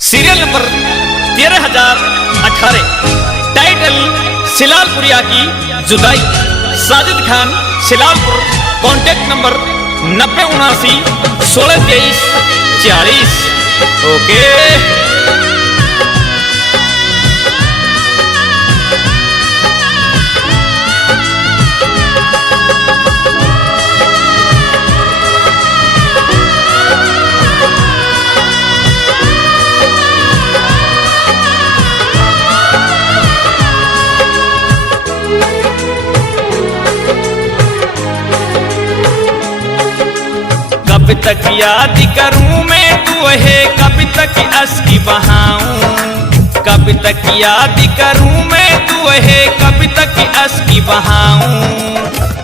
Serial number 13018। टाइटल सिलालपुरिया की जुदाई। Sajid Khan Silalpur. Contact number 9079162340। Okay. कब तक याद करूं मैं तुझे, कब तक अश्क बहाऊं। कब तक याद करूं मैं तुझे, कब तक अश्क बहाऊं।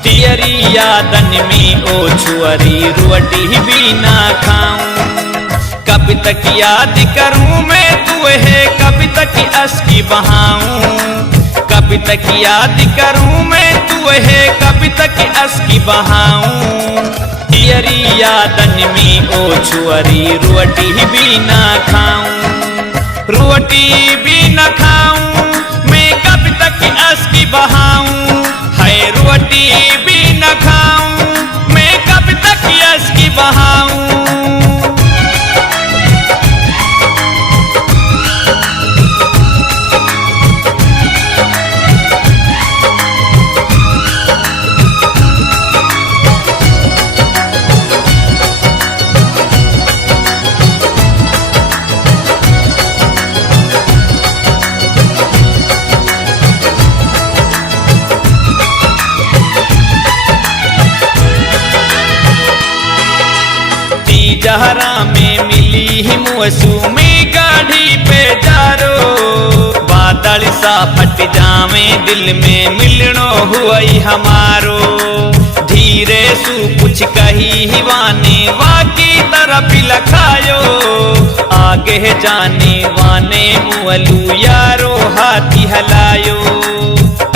तेरी यादन में ओ छुअरी रोटी भी ना खाऊं। कब तक याद करूं मैं तुझे, कब तक अश्क बहाऊं। कब तक याद करूं मैं तुझे, कब तक अश्क बहाऊं। तेरी यादन में ओ छुअरी रोटी भी ना खाऊं। रोटी भी ना खाऊं मैं, कब तक अश्क बहाऊं। है रोटी भी ना खाऊं मैं, कब तक अश्क बहाऊं। जहरा में मिली ही मौसमी गाड़ी पे जारो। बादल सा फट जावे दिल में मिलनो हुआ हमारो। धीरे सु कुछ कही ही वाने वाकी तरफ लखायो। आगे जाने वाने मुअलू यारो हाथी हलायो।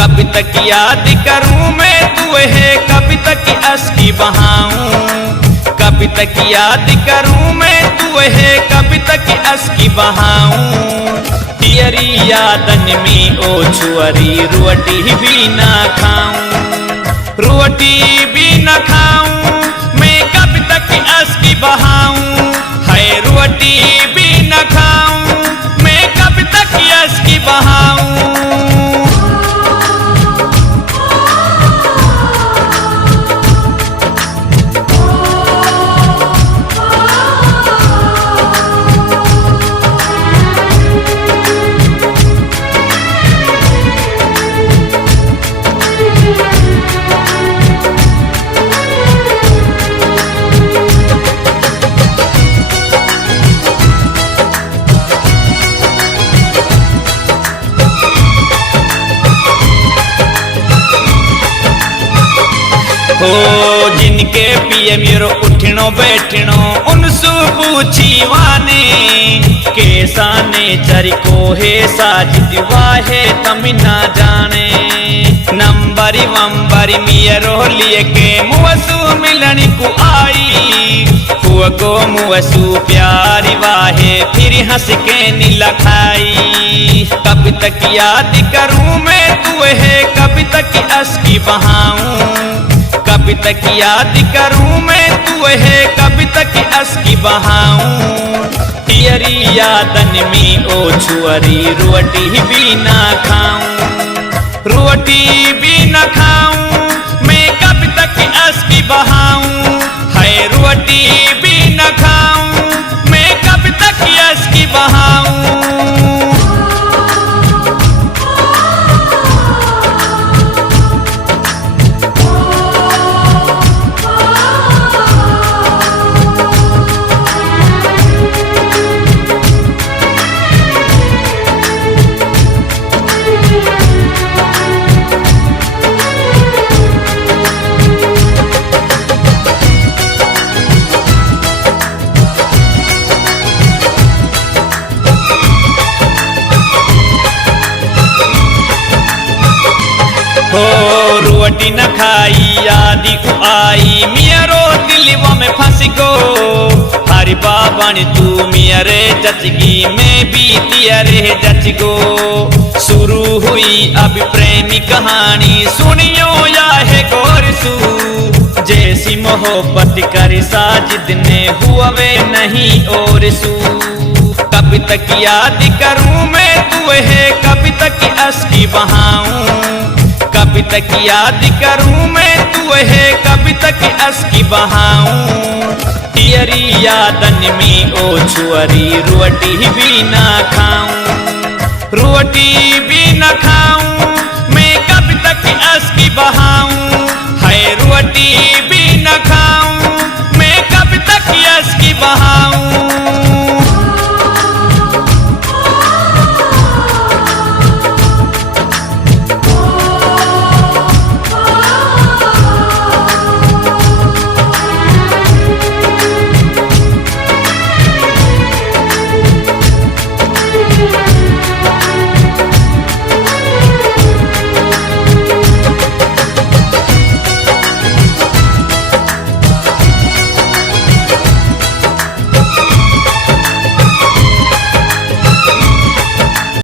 कब तक याद करूं मैं तुझे, कब तक अश्क बहाऊं। कब तक याद करूं मैं तुझे, कब तक अश्क बहाऊं। तेरी यादन में ओ छुअरी रोटी भी ना खाऊं। रोटी भी ना खाऊं मैं, कब तक अश्क बहाऊं। है रोटी भी ना खाऊं मैं, कब तक अश्क बहाऊं। हो जिनके पिए मेरो उठनो बैठनो उनसु पूछी वाने। केसाने चरी को है साजिद वाहे तम ना जाने। नंबरी वंबरी मियरो लिए के मुवसु मिलन को आई। हुआ को मुवसु प्यारी वाहे फिर हंस के नीलखाई। कब तक याद करूं मैं तुझे, कब तक अश्क बहाऊं। कब तक याद करूं मैं तुझे, कब तक अश्क बहाऊं। तेरी यादन में ओ छुअरी रोटी भी ना खाऊं। रोटी भी ना खाऊं मैं, कब तक अश्क बहाऊं। है रोटी भी ना खाऊं मैं, कब तक अश्क बहाऊं। रोटी न खाई यादी को आई। मियरो दिलवा में फंस गो हरि बाबन तू मियरे जचगी मैं भी तियरे जच गो। शुरू हुई अब प्रेमी कहानी सुनियो या है गौर सू। जैसी मोहब्बत कर साजिद ने हुआ वे नहीं और सू। कब तक याद करूं मैं तुझे कब तक अश्क बहाऊं। कब तक याद करूं मैं तुझे कब तक अश्क बहाऊं। तेरी यादन में ओ छुअरी रोटी भी ना खाऊं। रोटी भी